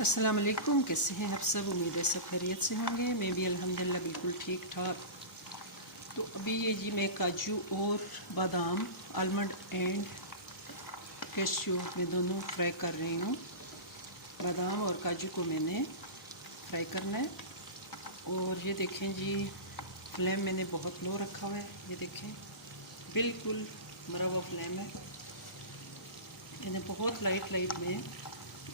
अस्सलाम वालेकुम, कैसे हैं आप सब। उम्मीद है सब खैरियत से होंगे। मैं भी अल्हम्दुलिल्लाह बिल्कुल ठीक ठाक। तो अभी ये जी मैं काजू और बादाम, आलमंड एंड कैश्यू मैं दोनों फ्राई कर रही हूँ। बादाम और काजू को मैंने फ्राई करना है। और ये देखें जी, फ्लेम मैंने बहुत लो रखा हुआ है। ये देखें बिल्कुल मरा हुआ फ्लेम है। मैंने बहुत लाइट में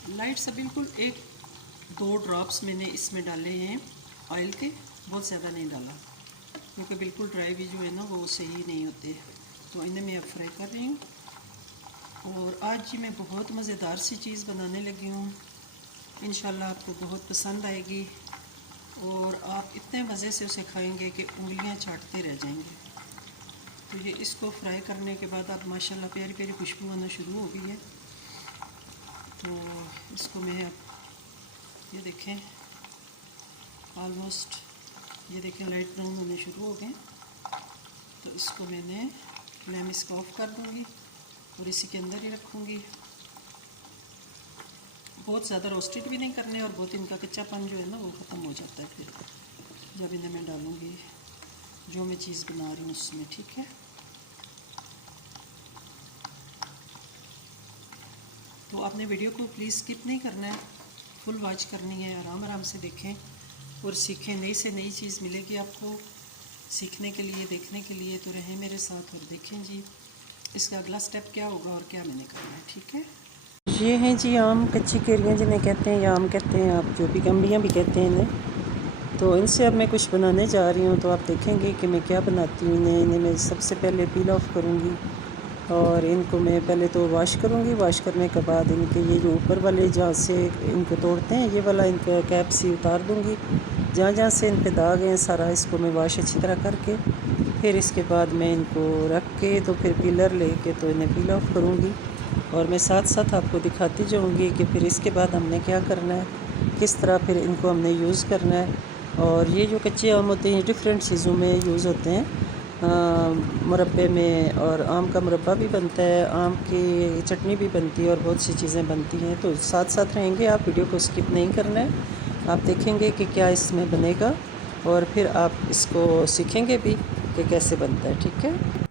लाइट से बिल्कुल 1-2 ड्रॉप्स मैंने इसमें डाले हैं ऑयल के, बहुत ज़्यादा नहीं डाला क्योंकि बिल्कुल ड्राई भी जो है ना वो सही नहीं होते। तो इन्हें मैं अब फ्राई कर रही हूँ। और आज जी मैं बहुत मज़ेदार सी चीज़ बनाने लगी हूँ। इंशाल्लाह आपको बहुत पसंद आएगी और आप इतने मज़े से उसे खाएंगे कि उंगलियाँ चाटते रह जाएंगे। तो ये इसको फ्राई करने के बाद अब माशाल्लाह प्यारी प्यारी खुशबू आना शुरू हो गई है। तो इसको मैं अब ये देखें ऑलमोस्ट ये देखें लाइट ब्राउन होने शुरू हो गए। तो इसको मैंने फ्लेम इसका ऑफ कर दूँगी और इसी के अंदर ही रखूँगी। बहुत ज़्यादा रोस्टेड भी नहीं करने और बहुत इनका कच्चापन जो है ना वो ख़त्म हो जाता है फिर जब इन्हें मैं डालूँगी जो मैं चीज़ बना रही हूँ उसमें। ठीक है, तो आपने वीडियो को प्लीज़ स्किप नहीं करना है, फुल वॉच करनी है। आराम आराम से देखें और सीखें। नई से नई चीज़ मिलेगी आपको सीखने के लिए, देखने के लिए। तो रहें मेरे साथ और देखें जी इसका अगला स्टेप क्या होगा और क्या मैंने करना है। ठीक है, ये हैं जी आम, कच्ची केरियाँ जिन्हें कहते हैं या आम कहते हैं, आप जो भी गम्बियाँ भी कहते हैं इन्हें। तो इनसे अब मैं कुछ बनाने जा रही हूँ। तो आप देखेंगे कि मैं क्या बनाती हूँ। इन्हें मैं सबसे पहले पील ऑफ करूँगी और इनको मैं पहले तो वॉश करूँगी। वॉश करने के बाद इनके ये जो ऊपर वाले जहाँ से इनको तोड़ते हैं ये वाला इनका कैप सी उतार दूँगी। जहाँ जहाँ से इन पे दाग हैं सारा इसको मैं वॉश अच्छी तरह करके फिर इसके बाद मैं इनको रख के तो फिर पीलर लेके तो इन्हें पील ऑफ करूँगी। और मैं साथ साथ आपको दिखाती जाऊँगी कि फिर इसके बाद हमने क्या करना है, किस तरह फिर इनको हमने यूज़ करना है। और ये जो कच्चे आम होते हैं डिफरेंट चीज़ों में यूज़ होते हैं, मुरब्बे में, और आम का मुरब्बा भी बनता है, आम की चटनी भी बनती है और बहुत सी चीज़ें बनती हैं। तो साथ साथ रहेंगे, आप वीडियो को स्किप नहीं करना है। आप देखेंगे कि क्या इसमें बनेगा और फिर आप इसको सीखेंगे भी कि कैसे बनता है। ठीक है,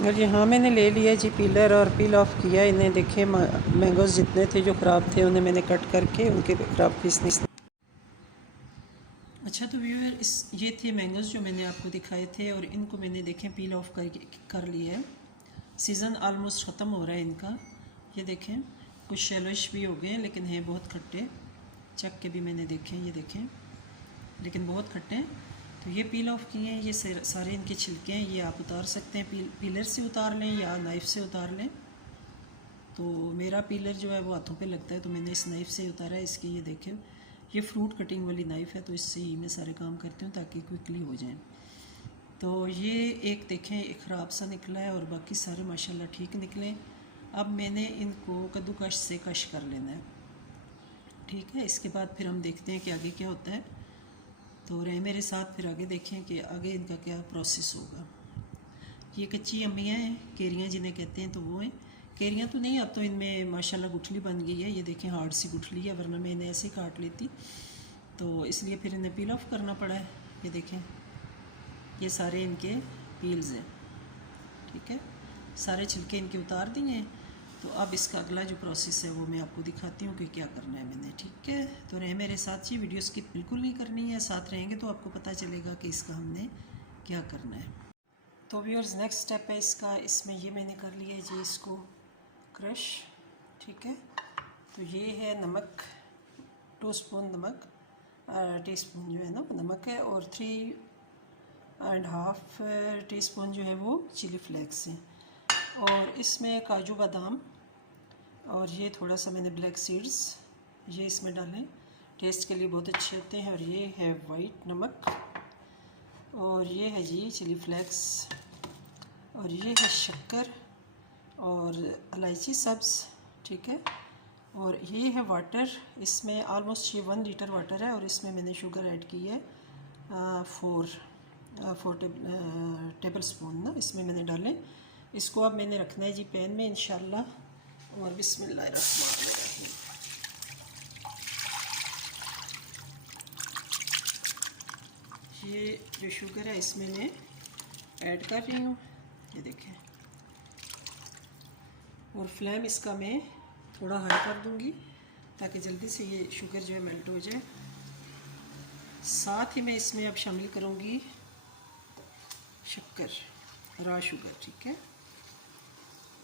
और यहाँ मैंने ले लिया जी पीलर और पील ऑफ किया इन्हें। देखें मैंगोज़ जितने थे जो ख़राब थे उन्हें मैंने कट करके उनके ख़राब पीस नहीं। अच्छा, तो व्यूअर ये थे मैंगोज़ जो मैंने आपको दिखाए थे और इनको मैंने देखें पील ऑफ कर लिया है। सीज़न आलमोस्ट ख़त्म हो रहा है इनका। ये देखें कुछ शेलिश भी हो गए हैं लेकिन हैं बहुत खट्टे। चख के भी मैंने देखे, ये देखें, लेकिन बहुत खट्टे हैं। तो ये पील ऑफ किए हैं। ये सारे इनके छिलके हैं, ये आप उतार सकते हैं, पीलर से उतार लें या नाइफ़ से उतार लें। तो मेरा पीलर जो है वो हाथों पे लगता है तो मैंने इस नाइफ़ से उतारा है इसकी। ये देखें ये फ्रूट कटिंग वाली नाइफ़ है तो इससे ही मैं सारे काम करती हूँ ताकि क्विकली हो जाए। तो ये एक देखें एक ख़राब सा निकला है और बाकी सारे माशाल्लाह ठीक निकले। अब मैंने इनको कद्दूकश से कश कर लेना है। ठीक है, इसके बाद फिर हम देखते हैं कि आगे क्या होता है। तो रहे मेरे साथ, फिर आगे देखें कि आगे इनका क्या प्रोसेस होगा। ये कच्ची अम्मियाँ हैं, केरियाँ जिन्हें कहते हैं, तो वो हैं। केरियाँ तो नहीं, अब तो इनमें माशाल्लाह गुठली बन गई है। ये देखें हार्ड सी गुठली है, वरना मैं इन्हें ऐसे ही काट लेती। तो इसलिए फिर इन्हें पील ऑफ करना पड़ा है। ये देखें ये सारे इनके पील्स हैं। ठीक है, सारे छिलके इनके उतार दिए हैं। तो अब इसका अगला जो प्रोसेस है वो मैं आपको दिखाती हूँ कि क्या करना है मैंने। ठीक है, तो रहे मेरे साथ, ये वीडियो स्किप बिल्कुल नहीं करनी है, साथ रहेंगे तो आपको पता चलेगा कि इसका हमने क्या करना है। तो व्यूअर्स नेक्स्ट स्टेप है इसका, इसमें ये मैंने कर लिया है जी इसको क्रश। ठीक है, तो ये है नमक, 2 स्पून नमक, टीस्पून जो है ना नमक है, और 3.5 टीस्पून जो है वो चिली फ्लेक्स हैं। और इसमें काजू बादाम और ये थोड़ा सा मैंने ब्लैक सीड्स ये इसमें डालें, टेस्ट के लिए बहुत अच्छे होते हैं। और ये है वाइट नमक, और ये है जी चिली फ्लेक्स, और ये है शक्कर और इलायची सब्ज़। ठीक है, और ये है वाटर, इसमें ऑलमोस्ट ये 1 लीटर वाटर है और इसमें मैंने शुगर ऐड की है 4 टेबल स्पून ना इसमें मैंने डालें। इसको अब मैंने रखना है जी पैन में इंशाल्लाह। और बिस्मिल्लाहिर्रहमानिर्रहीम। जो शुगर है इसमें मैं ऐड कर रही हूँ, ये देखें। और फ्लेम इसका मैं थोड़ा हाई कर दूँगी ताकि जल्दी से ये शुगर जो है मेल्ट हो जाए। साथ ही मैं इसमें अब शामिल करूँगी शक्कर, रॉ शुगर, ठीक है।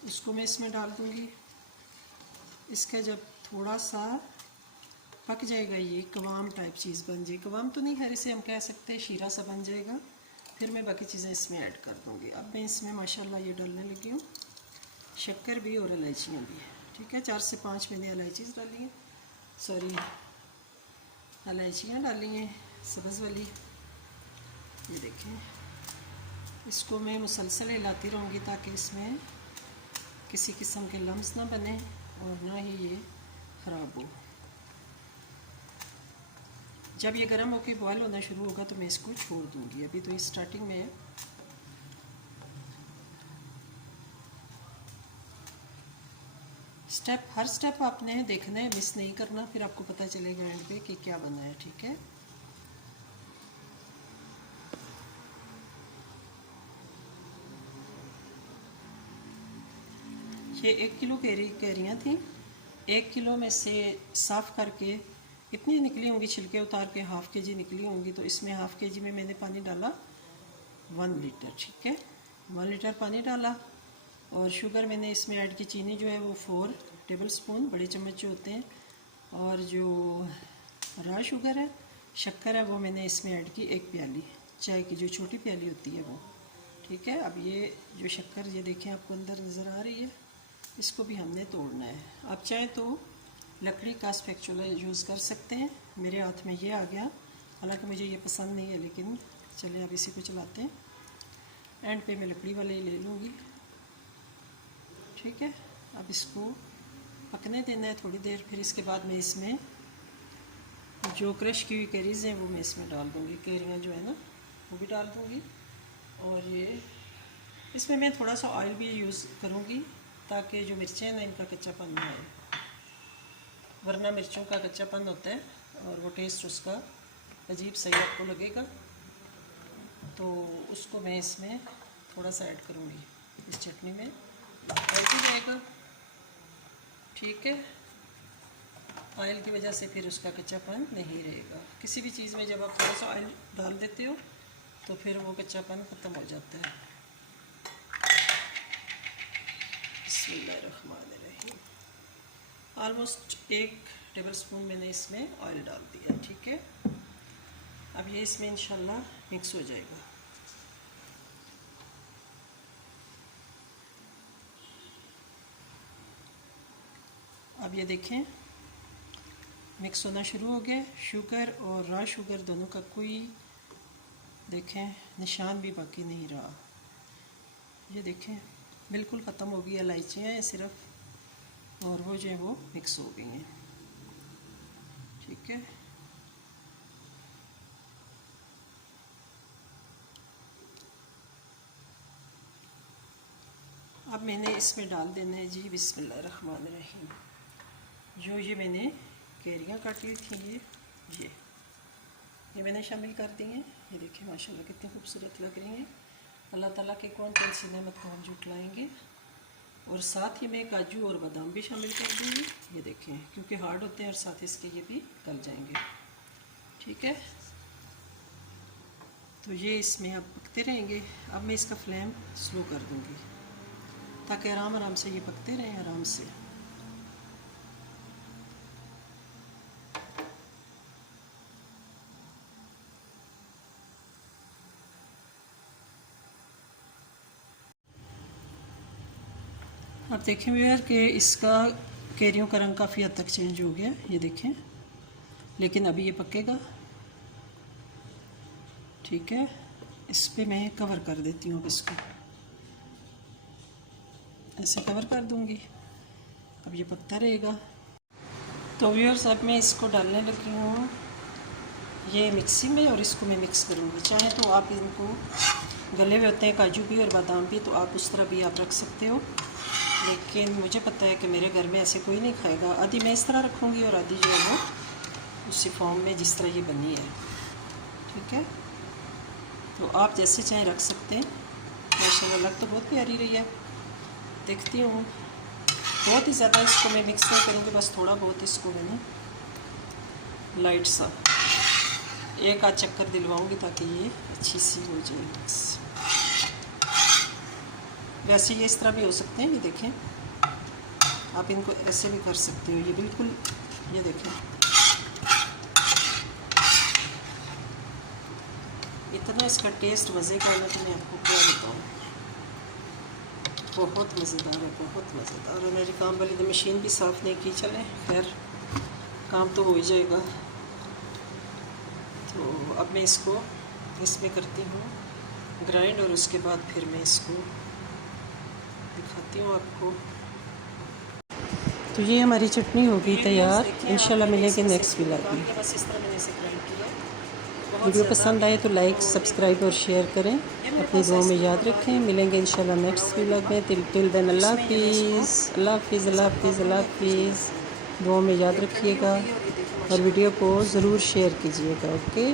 इसको मैं इसमें डाल दूँगी। इसका जब थोड़ा सा पक जाएगा, ये कवाम टाइप चीज़ बन जाएगी, कवाम तो नहीं है, इसे हम कह सकते हैं शीरा सा बन जाएगा, फिर मैं बाकी चीज़ें इसमें ऐड कर दूँगी। अब मैं इसमें माशाल्लाह ये डालने लगी हूँ शक्कर भी और इलायचियाँ भी, ठीक है। 4 से 5 मैंने इलायची डाली हैं, सॉरी इलायचियाँ डाली हैं सब्ज़ वाली, ये देखें। इसको मैं मुसलसल हिलाती रहूँगी ताकि इसमें किसी किस्म के लम्स ना बने और ना ही ये ख़राब हो। जब ये गर्म होकर बॉयल होना शुरू होगा तो मैं इसको छोड़ दूँगी, अभी तो ये स्टार्टिंग में है। हर स्टेप आपने देखना है, मिस नहीं करना, फिर आपको पता चलेगा एंड पे कि क्या बना है, ठीक है। ये 1 किलो कैरियाँ थी। 1 किलो में से साफ़ करके इतनी निकली होंगी, छिलके उतार के हाफ़ के जी निकली होंगी, तो इसमें हाफ़ के जी में मैंने पानी डाला 1 लीटर, ठीक है। 1 लीटर पानी डाला और शुगर मैंने इसमें ऐड की, चीनी जो है वो 4 टेबल स्पून, बड़े चम्मच जो होते हैं, और जो रॉ शुगर है, शक्कर है, वो मैंने इसमें ऐड की 1 प्याली चाय की, जो छोटी प्याली होती है वो, ठीक है। अब ये जो शक्कर, ये देखें आपको अंदर नज़र आ रही है, इसको भी हमने तोड़ना है। आप चाहें तो लकड़ी का स्पैचुला यूज़ कर सकते हैं, मेरे हाथ में ये आ गया, हालांकि मुझे ये पसंद नहीं है, लेकिन चलिए अब इसी को चलाते हैं। एंड पे मैं लकड़ी वाले ही ले लूँगी, ठीक है। अब इसको पकने देना है थोड़ी देर, फिर इसके बाद मैं इसमें जो क्रश की हुई कैरीज़ हैं वो मैं इसमें डाल दूँगी, कैरियाँ जो है ना वो भी डाल दूँगी। और ये इसमें मैं थोड़ा सा ऑयल भी यूज़ करूँगी ताकि जो मिर्चें हैं ना इनका कच्चापन ना आए, वरना मिर्चों का कच्चापन होता है और वो टेस्ट उसका अजीब सही आपको लगेगा, तो उसको मैं इसमें थोड़ा सा ऐड करूँगी, इस चटनी में ऑयल भी जाएगा, ठीक है। ऑयल की वजह से फिर उसका कच्चापन नहीं रहेगा। किसी भी चीज़ में जब आप थोड़ा सा ऑयल डाल देते हो तो फिर वो कच्चापन ख़त्म हो जाता है। बिस्मिल्लाहिर्रहमानिर्रहीम। ऑलमोस्ट 1 टेबल स्पून मैंने इसमें ऑयल डाल दिया, ठीक है। अब ये इसमें इंशाल्लाह मिक्स हो जाएगा। अब ये देखें मिक्स होना शुरू हो गया, शुगर और रॉ शुगर दोनों का कोई देखें निशान भी बाकी नहीं रहा। ये देखें बिल्कुल ख़त्म हो गई, इलायचियाँ हैं सिर्फ, और वो जो है वो मिक्स हो गई हैं, ठीक है। अब मैंने इसमें डाल देना है जी बिस्मिल्लाहिर्रहमानिर्रहीम, जो ये मैंने कैरियाँ काटी हुई थी, ये मैंने शामिल कर दी हैं। ये देखिए माशाल्लाह कितनी खूबसूरत लग रही हैं। अल्लाह ताला के कौन कौन सी नेमत को हम जुटलाएँगे। और साथ ही मैं काजू और बादाम भी शामिल कर दूँगी, ये देखें, क्योंकि हार्ड होते हैं और साथ इसके ये भी गल जाएंगे, ठीक है। तो ये इसमें अब पकते रहेंगे। अब मैं इसका फ्लेम स्लो कर दूँगी ताकि आराम आराम से ये पकते रहें आराम से। अब देखें व्यूअर कि इसका कैरियों का रंग काफ़ी हद तक चेंज हो गया, ये देखें, लेकिन अभी ये पकेगा, ठीक है। इस पे मैं कवर कर देती हूँ, इसको ऐसे कवर कर दूँगी, अब ये पकता रहेगा। तो व्यूअर्स अब मैं इसको डालने लगी हूँ ये मिक्सी में, और इसको मैं मिक्स करूँगी। चाहे तो आप इनको गले हुए होते हैं काजू भी और बादाम भी, तो आप उस तरह भी आप रख सकते हो, लेकिन मुझे पता है कि मेरे घर में ऐसे कोई नहीं खाएगा। आधी मैं इस तरह रखूँगी और आधी जो है वो उसी फॉर्म में जिस तरह ये बनी है, ठीक है। तो आप जैसे चाहे रख सकते हैं। माशाल्लाह लग तो बहुत प्यारी रही है। देखती हूँ, बहुत ही ज़्यादा इसको मैं मिक्स नहीं करूँगी, बस थोड़ा बहुत इसको मैंने लाइट सा एक आध चक्कर दिलवाऊँगी ताकि ये अच्छी सी हो जाए मिक्स। वैसे ये इस तरह भी हो सकते हैं, ये देखें, आप इनको ऐसे भी कर सकते हो। ये बिल्कुल, ये देखें, इतना इसका टेस्ट मज़े का है ना, तो मैं आपको क्या बताऊँ, बहुत मज़ेदार है, बहुत मज़ेदार। और मेरी काम वाली तो मशीन भी साफ़ नहीं की, चले खैर काम तो हो ही जाएगा। तो अब मैं इसको इसमें करती हूँ ग्राइंड, और उसके बाद फिर मैं इसको दिखाती हूँ आपको। तो ये हमारी चटनी होगी तैयार। इंशाल्लाह मिलेंगे नेक्स्ट व्लॉग में। बस इस तरह मैंने इसे ग्राइंड किया। वीडियो पसंद आए तो लाइक, सब्सक्राइब और शेयर करें। अपनी दुआ में याद रखें। मिलेंगे इंशाल्लाह नेक्स्ट व्लॉग में। टिल देन अल्लाह हाफिज़, अल्लाह हाफिज़, अल्लाह हाफिज़, अल्लाह हाफिज़। दुआ में याद रखिएगा और वीडियो को ज़रूर शेयर कीजिएगा। Okay,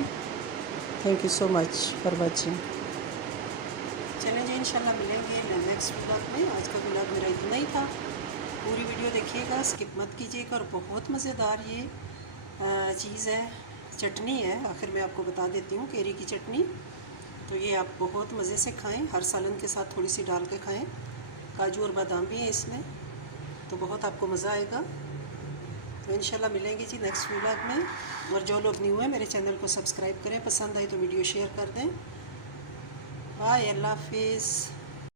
thank you so much for watching. चलें जी, इंशाल्लाह मिलेंगे नेक्स्ट व्लॉग में। आज का व्लॉग मेरा इतना ही था। पूरी वीडियो देखिएगा, स्किप मत कीजिएगा। और बहुत मज़ेदार ये चीज़ है, चटनी है। आखिर मैं आपको बता देती हूँ, केरी की चटनी। तो ये आप बहुत मज़े से खाएं, हर सालन के साथ थोड़ी सी डाल के खाएं। काजू और बादाम भी है इसमें, तो बहुत आपको मज़ा आएगा। तो इंशाल्लाह मिलेंगे जी नेक्स्ट व्लॉग में। और जो लोग न्यू हैं मेरे चैनल को सब्सक्राइब करें, पसंद आई तो वीडियो शेयर कर दें। बाय, अल्लाह हाफिज़।